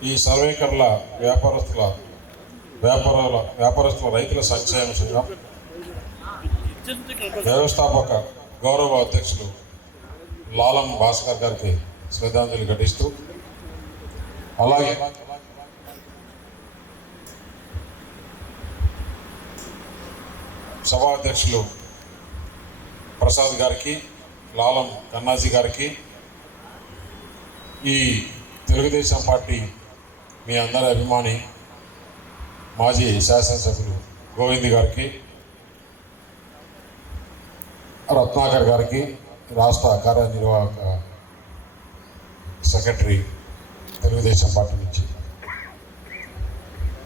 ఈ సర్వేకర్ల వ్యాపారస్తుల వ్యాపారాల వ్యాపారస్తుల రైతుల సంక్షేమ సంఘం వ్యవస్థాపక గౌరవ అధ్యక్షులు లాలం భాస్కర్ గారికి శ్రద్ధాంజలి ఘటిస్తూ అలాగే సభాధ్యక్షులు ప్రసాద్ గారికి లాలం కన్నాజీ గారికి ఈ తెలుగుదేశం పార్టీ మీ అందరి అభిమాని మాజీ శాసనసభ్యులు గోవింద్ గారికి రత్నాకర్ గారికి రాష్ట్ర కార్యనిర్వాహక సెక్రటరీ తెలుగుదేశం పార్టీ నుంచి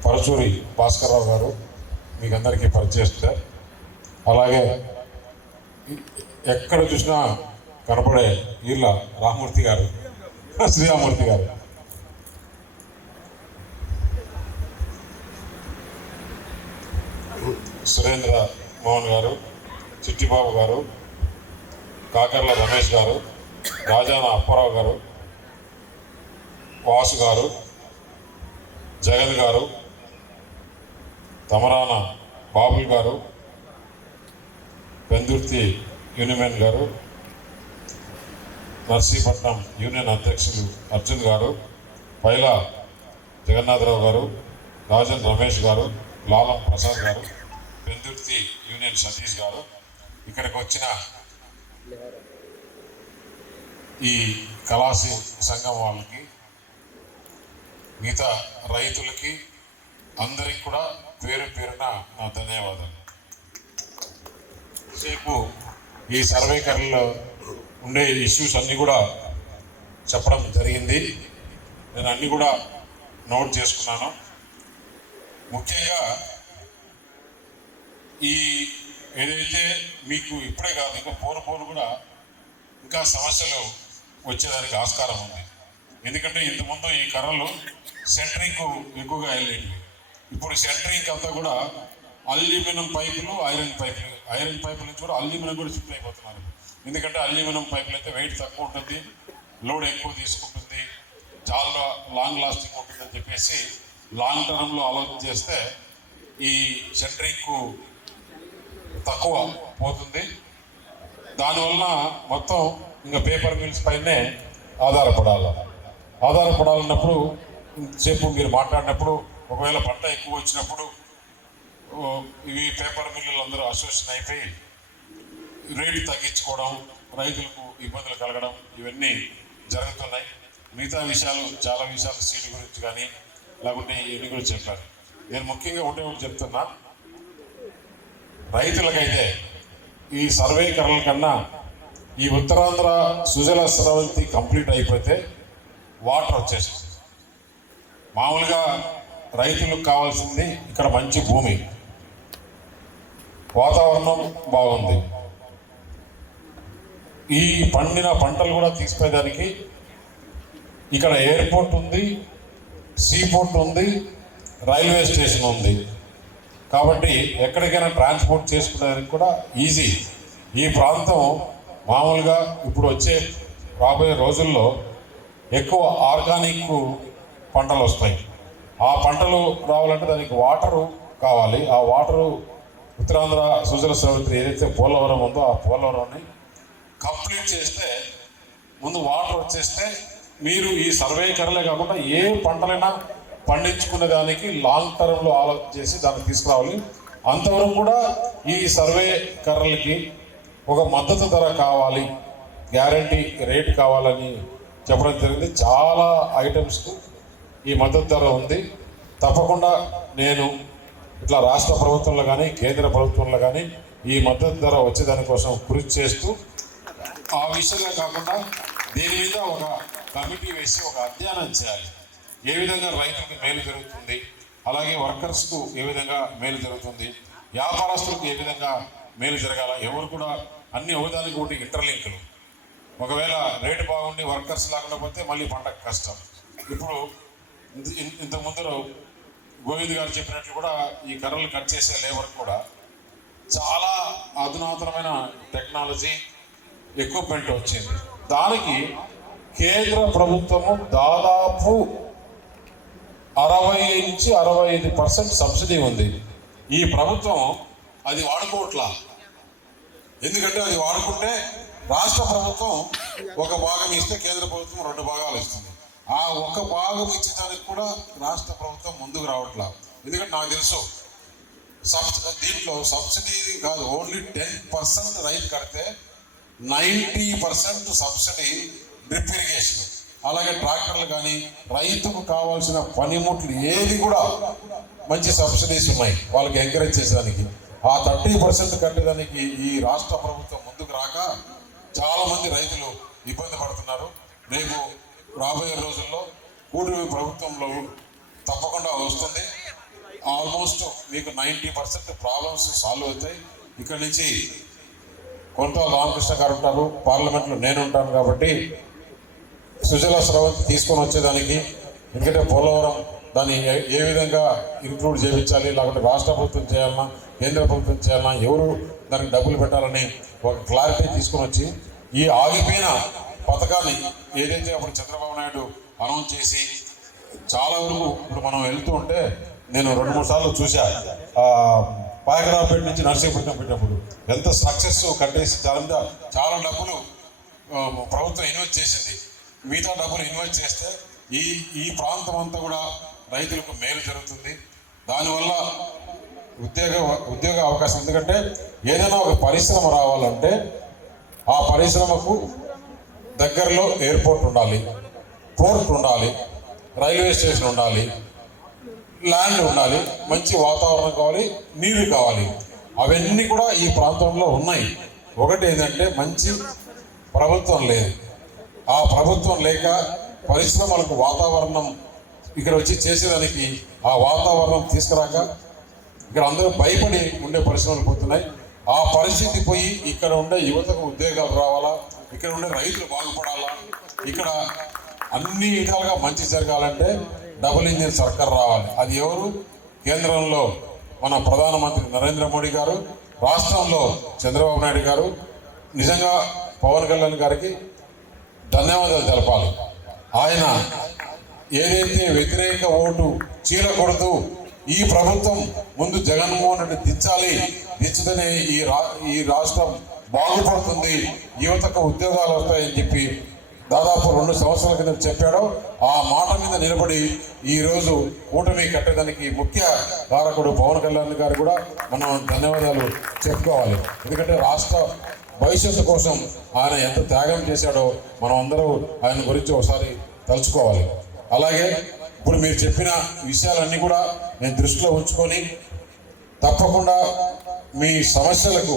పరచూరి భాస్కర్రావు గారు మీకు అందరికీ పరిచయిస్తారు అలాగే ఎక్కడ చూసినా కనపడే వీళ్ళ రామూర్తి గారు శ్రీరామూర్తి గారు. సురేంద్ర మోహన్ గారు చిట్టిబాబు గారు కాకర్ల రమేష్ గారు రాజాన అప్పారావు గారు వాసు గారు జగన్ గారు తమరాన బాబుల్ గారు పెందుర్తి యూనిమెన్ గారు నర్సీపట్నం యూనియన్ అధ్యక్షులు అర్జున్ గారు పైల జగన్నాథరావు గారు రాజన్ రమేష్ గారు లాలం ప్రసాద్ గారు పెందుర్తి యూనియన్ సతీష్ గారు. ఇక్కడికి వచ్చిన ఈ కళాశీ సంఘం వాళ్ళకి మిగతా రైతులకి అందరికి కూడా పేరు పేరున నా ధన్యవాదాలు. సేపు ఈ సర్వేకర్లలో ఉండే ఇష్యూస్ అన్నీ కూడా చెప్పడం జరిగింది. నేను అన్నీ కూడా నోట్ చేసుకున్నాను. ముఖ్యంగా ఈ ఏదైతే మీకు ఇప్పుడే కాదు ఇంకా పోను పోను కూడా ఇంకా సమస్యలు వచ్చేదానికి ఆస్కారం ఉంది. ఎందుకంటే ఇంతకుముందు ఈ కర్రలు సెంటరింగ్ ఎక్కువగా వెళ్ళేవి ఇప్పుడు సెంటరింగ్ అంతా కూడా అల్యూమినియం పైపులు ఐరన్ పైపులు ఐరన్ పైపుల నుంచి కూడా అల్యూమినియం కూడా షిఫ్ట్ అయిపోతున్నారు. ఎందుకంటే అల్యూమినియం పైపులు అయితే వెయిట్ తక్కువ ఉంటుంది లోడ్ ఎక్కువ తీసుకుంటుంది చాలా లాంగ్ లాస్టింగ్ ఉంటుందని చెప్పేసి లాంగ్ టర్మ్లో ఆలోచన చేస్తే ఈ సెంటరింగ్కు తక్కువ పోతుంది. దానివల్ల మొత్తం ఇంకా పేపర్ మిల్స్ పైనే ఆధారపడాలి. ఆధారపడాలన్నప్పుడు సేపు మీరు మాట్లాడినప్పుడు ఒకవేళ పంట ఎక్కువ వచ్చినప్పుడు ఇవి పేపర్ మిల్లులు అందరూ అసోసియేషన్ అయిపోయి రేటు తగ్గించుకోవడం రైతులకు ఇబ్బందులు కలగడం ఇవన్నీ జరుగుతున్నాయి. మిగతా విషయాలు చాలా విషయాలు సీడ్ గురించి కానీ లేకుంటే ఇవన్నీ కూడా చెప్పారు. నేను ముఖ్యంగా ఒకటే ఒకటి చెప్తున్నా. రైతులకైతే ఈ సర్వేకరణ కన్నా ఈ ఉత్తరాంధ్ర సుజల స్రవంతి కంప్లీట్ అయిపోతే వాటర్ వచ్చేసింది మామూలుగా రైతులకు కావాల్సింది ఇక్కడ మంచి భూమి. వాతావరణం బాగుంది. ఈ పండిన పంటలు కూడా తీసుకునేదానికి ఇక్కడ ఎయిర్పోర్ట్ ఉంది సీపోర్ట్ ఉంది రైల్వే స్టేషన్ ఉంది. కాబట్టి ఎక్కడికైనా ట్రాన్స్పోర్ట్ చేసుకునేదానికి కూడా ఈజీ. ఈ ప్రాంతం మామూలుగా ఇప్పుడు వచ్చే రాబోయే రోజుల్లో ఎక్కువ ఆర్గానిక్ పంటలు వస్తాయి. ఆ పంటలు రావాలంటే దానికి వాటరు కావాలి. ఆ వాటరు ఉత్తరాంధ్ర సుజల సమితి ఏదైతే పోలవరం ఉందో ఆ పోలవరాన్ని కంప్లీట్ చేస్తే ముందు వాటర్ వచ్చేస్తే మీరు ఈ సర్వేకరలే కాకుండా ఏ పంటలైనా పండించుకున్న దానికి లాంగ్ టర్మ్లో ఆలోచన చేసి దాన్ని తీసుకురావాలి. అంతవరకు కూడా ఈ సర్వే కర్రలకి ఒక మద్దతు ధర కావాలి గ్యారంటీ రేట్ కావాలని చెప్పడం జరిగింది. చాలా ఐటమ్స్కు ఈ మద్దతు ధర ఉంది. తప్పకుండా నేను ఇట్లా రాష్ట్ర ప్రభుత్వంలో కానీ కేంద్ర ప్రభుత్వంలో కానీ ఈ మద్దతు ధర వచ్చేదాని దానికోసం కృషి చేస్తూ ఆ విషయంలో కాకుండా దీని మీద ఒక కమిటీ వేసి ఒక అధ్యయనం చేయాలి. ఏ విధంగా రైతులకు మేలు జరుగుతుంది? అలాగే వర్కర్స్కు ఏ విధంగా మేలు జరుగుతుంది? వ్యాపారస్తులకు ఏ విధంగా మేలు జరగాల? ఎవరు కూడా అన్ని ఒకదానికి ఒకటి ఇంటర్లింకులు. ఒకవేళ రేటు బాగుండి వర్కర్స్ లేకపోతే మళ్ళీ పంటకు కష్టం. ఇప్పుడు ఇంత- ఇన్- ఇంత ముందర గోవింద్ గారు చెప్పినట్లు కూడా ఈ కర్రలు కట్ చేసే లేబర్ కూడా చాలా అధునాతనమైన టెక్నాలజీ ఎక్విప్మెంట్ వచ్చింది. దానికి కేంద్ర ప్రభుత్వము దాదాపు అరవై నుంచి అరవై ఐదు పర్సెంట్ సబ్సిడీ ఉంది. ఈ ప్రభుత్వం అది వాడుకోవట్లా? ఎందుకంటే అది వాడుకుంటే రాష్ట్ర ప్రభుత్వం ఒక భాగం ఇస్తే కేంద్ర ప్రభుత్వం రెండు భాగాలు ఇస్తుంది. ఆ ఒక భాగం ఇచ్చేదానికి కూడా రాష్ట్ర ప్రభుత్వం ముందుకు రావట్లా? ఎందుకంటే నాకు తెలుసు సబ్సిడీ దీంట్లో సబ్సిడీ కాదు ఓన్లీ టెన్ పర్సెంట్ రైతు కడితే ninety percent subsidy drip irrigation. అలాగే ట్రాక్టర్లు కానీ రైతుకు కావాల్సిన పనిముట్లు ఏది కూడా మంచి సబ్సిడీస్ ఉన్నాయి. వాళ్ళకి ఎంకరేజ్ చేసేదానికి. ఆ థర్టీ పర్సెంట్ కట్టేదానికి ఈ రాష్ట్ర ప్రభుత్వం ముందుకు రాక చాలామంది రైతులు ఇబ్బంది పడుతున్నారు. రేపు రాబోయే రోజుల్లో కూటమి ప్రభుత్వంలో తప్పకుండా వస్తుంది. ఆల్మోస్ట్ మీకు నైంటీ పర్సెంట్ ప్రాబ్లమ్స్ సాల్వ్ అవుతాయి. ఇక్కడ నుంచి కొంత రామకృష్ణ గారు ఉంటారు పార్లమెంట్లో నేను ఉంటాను కాబట్టి సుజల స్రవంతి తీసుకొని వచ్చేదానికి ఎందుకంటే పోలవరం దాన్ని ఏ- ఏ విధంగా ఇంక్లూడ్ చేయించాలి లేకుంటే రాష్ట్ర ప్రభుత్వం చేయాలన్నా కేంద్ర ప్రభుత్వం చేయాలన్నా ఎవరు దానికి డబ్బులు పెట్టాలని ఒక క్లారిటీ తీసుకొని వచ్చి ఈ ఆగిపోయిన పథకాన్ని ఏదైతే అప్పుడు చంద్రబాబు నాయుడు అనౌన్స్ చేసి చాలా వరకు ఇప్పుడు మనం వెళ్తూ ఉంటే నేను రెండు మూడు సార్లు చూశా ఆ, పాయకరావుపేట నుంచి నర్సీపట్నం పెట్టినప్పుడు ఎంత సక్సెస్ కట్టేసి చాలా చాలా డబ్బులు ప్రభుత్వం ఇన్వెస్ట్ చేసింది. మిగతా డబ్బులు ఇన్వెస్ట్ చేస్తే ఈ ఈ ప్రాంతం అంతా కూడా రైతులకు మేలు జరుగుతుంది. దానివల్ల ఉద్యోగ ఉద్యోగ అవకాశం ఎందుకంటే ఏదైనా ఒక పరిశ్రమ రావాలంటే ఆ పరిశ్రమకు దగ్గరలో ఎయిర్పోర్ట్ ఉండాలి పోర్ట్ ఉండాలి రైల్వే స్టేషన్ ఉండాలి ల్యాండ్ ఉండాలి మంచి వాతావరణం కావాలి నీరు కావాలి. అవన్నీ కూడా ఈ ప్రాంతంలో ఉన్నాయి. ఒకటి ఏంటంటే మంచి ప్రభుత్వం లేదు. ఆ ప్రభుత్వం లేక పరిశ్రమలకు వాతావరణం ఇక్కడ వచ్చి చేసేదానికి ఆ వాతావరణం తీసుకురాక ఇక్కడ అందరూ భయపడి ఉండే పరిశ్రమలు పోతున్నాయి ఆ పరిస్థితి పోయి ఇక్కడ ఉండే యువతకు ఉద్యోగాలు రావాలా? ఇక్కడ ఉండే రైతులు బాగుపడాలా? ఇక్కడ అన్ని విధాలుగా మంచి జరగాలంటే డబుల్ ఇంజిన్ సర్కార్ రావాలి. అది ఎవరు? కేంద్రంలో మన ప్రధానమంత్రి నరేంద్ర మోడీ గారు రాష్ట్రంలో చంద్రబాబు నాయుడు గారు నిజంగా పవన్ కళ్యాణ్ గారికి ధన్యవాదాలు తెలపాలి. ఆయన ఏదైతే వ్యతిరేక ఓటు చీలకూడదు ఈ ప్రభుత్వం ముందు జగన్మోహన్ రెడ్డి దించాలి దించుతనే ఈ రా ఈ రాష్ట్రం బాగుపడుతుంది యువతకు ఉద్యోగాలు వస్తాయని చెప్పి దాదాపు రెండు సంవత్సరాల కింద చెప్పాడో. ఆ మాట మీద నిలబడి ఈరోజు కూటమి కట్టడానికి ముఖ్య కారకుడు పవన్ కళ్యాణ్ గారు కూడా మనం ధన్యవాదాలు చెప్పుకోవాలి. ఎందుకంటే రాష్ట్ర భవిష్యత్తు కోసం ఆయన ఎంత త్యాగం చేశాడో మనం అందరూ ఆయన గురించి ఒకసారి తలుచుకోవాలి. అలాగే ఇప్పుడు మీరు చెప్పిన విషయాలన్నీ కూడా నేను దృష్టిలో ఉంచుకొని తప్పకుండా మీ సమస్యలకు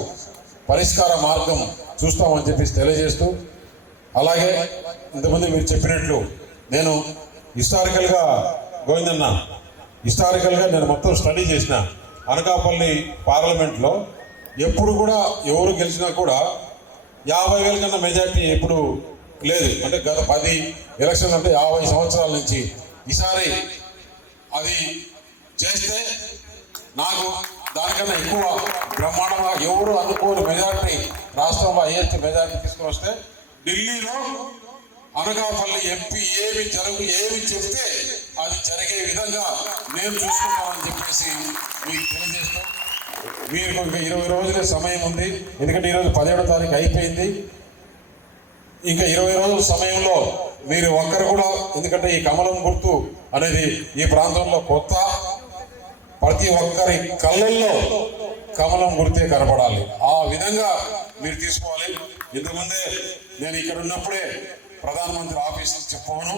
పరిష్కార మార్గం చూస్తామని చెప్పేసి తెలియజేస్తూ అలాగే ఇంతకుముందు మీరు చెప్పినట్లు నేను హిస్టారికల్గా గోవిందన్న హిస్టారికల్గా నేను మొత్తం స్టడీ చేసిన అనకాపల్లి పార్లమెంట్లో ఎప్పుడు కూడా ఎవరు గెలిచినా కూడా యాభై వేల కన్నా మెజార్టీ ఎప్పుడు లేదు. అంటే గత పది ఎలక్షన్ అంటే యాభై సంవత్సరాల నుంచి ఈసారి అది చేస్తే నాకు దానికన్నా ఎక్కువ బ్రహ్మాండంగా ఎవరు అందుకోని మెజార్టీ రాష్ట్రంలో హైయెస్ట్ మెజార్టీ తీసుకొని వస్తే ఢిల్లీలో అనకాపల్లి ఎంపీ ఏమి జరుగు ఏమి చెప్తే అది జరిగే విధంగా నేను చూసుకుంటామని చెప్పేసి మీకు తెలియజేస్తూ మీకు ఇంకా ఇరవై రోజుల సమయం ఉంది. ఎందుకంటే ఈరోజు పదిహేడో తారీఖు అయిపోయింది. ఇంకా ఇరవై రోజుల సమయంలో మీరు ఒక్కరు కూడా ఎందుకంటే ఈ కమలం గుర్తు అనేది ఈ ప్రాంతంలో కొత్త ప్రతి ఒక్కరి కళ్ళల్లో కమలం గుర్తే కనపడాలి. ఆ విధంగా మీరు తీసుకోవాలి. ఇంతకుముందే నేను ఇక్కడ ఉన్నప్పుడే ప్రధానమంత్రి ఆఫీస్ చెప్పుకోను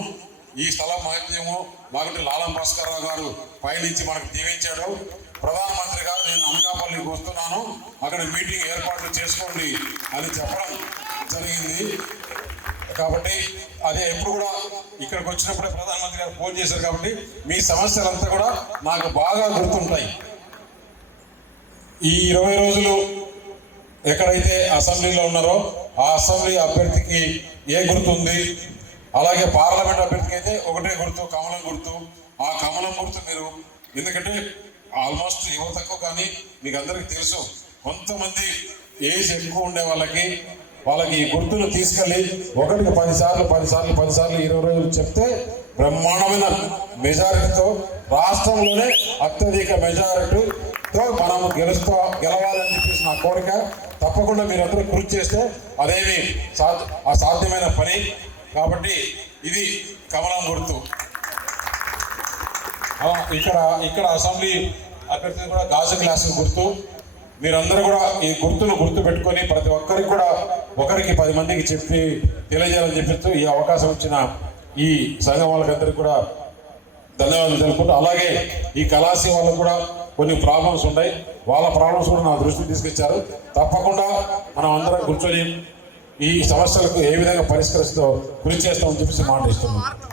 ఈ స్థల మహత్యము మాకు లాలం భాస్కర్ గారు పయనించి మనకు దీవించాడు. ప్రధానమంత్రి గారు నేను అనకాపల్లికి వస్తున్నాను. అక్కడ మీటింగ్ ఏర్పాట్లు చేసుకోండి అని చెప్పడం జరిగింది. కాబట్టి అదే ఎప్పుడు కూడా ఇక్కడికి వచ్చినప్పుడే ప్రధానమంత్రి గారు ఫోన్ చేశారు కాబట్టి మీ సమస్యలంతా కూడా నాకు బాగా గుర్తుంటాయి. ఈ ఇరవై రోజులు ఎక్కడైతే అసెంబ్లీలో ఉన్నారో ఆ అసెంబ్లీ అభ్యర్థికి ఏ గుర్తుంది? అలాగే పార్లమెంట్ అభ్యర్థికి అయితే ఒకటే గుర్తు కమలం గుర్తు. ఆ కమలం గుర్తు మీరు ఎందుకంటే ఆల్మోస్ట్ యువతకు కానీ మీకు అందరికీ తెలుసు కొంతమంది ఏజ్ ఎక్కువ ఉండే వాళ్ళకి వాళ్ళకి ఈ గుర్తులు తీసుకెళ్ళి ఒకటికి పది సార్లు పది సార్లు పది సార్లు ఇరవై రోజులు చెప్తే బ్రహ్మాండమైన మెజారిటీతో రాష్ట్రంలోనే అత్యధిక మెజారిటీతో మనం గెలుస్తా గెలవాలని చెప్పేసి నా కోరిక. తప్పకుండా మీరందరూ కృషి చేస్తే అదేమి సాధ సాధ్యమైన పని. కాబట్టి ఇది కమలం గుర్తు. ఇక్కడ ఇక్కడ అసెంబ్లీ అభ్యర్థులు కూడా గాజు గ్లాసు గుర్తు. మీరందరూ కూడా ఈ గుర్తును గుర్తు పెట్టుకొని ప్రతి ఒక్కరికి కూడా ఒకరికి పది మందికి చెప్పి తెలియజేయాలని చెప్పిస్తూ ఈ అవకాశం ఇచ్చిన ఈ సంఘం వాళ్ళకందరికీ కూడా ధన్యవాదాలు తెలుపుకుంటూ అలాగే ఈ కళాశీ వాళ్ళకు కూడా కొన్ని ప్రాబ్లమ్స్ ఉన్నాయి. వాళ్ళ ప్రాబ్లమ్స్ కూడా నా దృష్టికి తీసుకొచ్చారు. తప్పకుండా మనం అందరం కూర్చొని ఈ సమస్యలకు ఏ విధంగా పరిష్కరిస్తూ కృషి చేస్తామని చెప్పేసి మాట ఇస్తున్నాం.